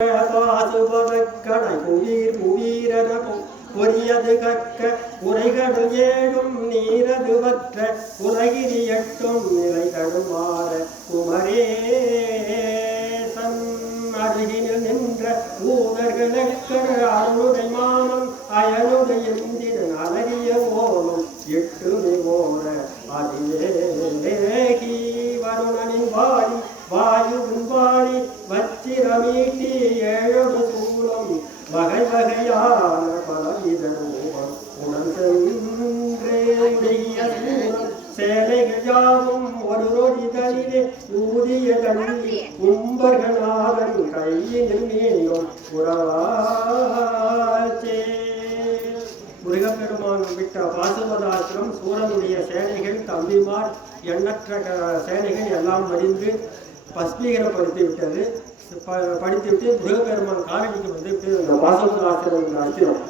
பாசுபதக்கடை புவீரன பொரியது கற்க உரைகடல் ஏழும் நீரது வற்ற உலகிரி எட்டும் நிலை தடுமாற குமரேசன் அருகினில் நின்ற ஊதர்களெக்கர் அருளுடை மாமன் அயனுடைய இந்திரன் அலறிய ஓமம் எட்டுமி ஓர அதிவேகி வருணனின் வாடி வாயுவின் வாடி வச்சிரமீட்டி ஏழொரு சூலம் வகை வகையான பலவிதம் உணன் சென்றே சூலம் சேலைகள் யாவும் ஒரு நொடிதலிலே ஊதிய தள்ளி கும்பர்களாதன் கையினில் மீண்டும் உறவாச்சே. முருகப்பெருமான் விட்ட பாசுபதாசிரம் சூரனுடைய சேனைகள் தம்பிமார் எண்ணற்ற சேனைகள் எல்லாம் மடிந்து பஸ்மீகரப்படுத்தி விட்டது. படித்துவிட்டு முருகப்பெருமான் காலடிக்கு வந்து அந்த பாசுபதாசிரம் நடத்தினோம்.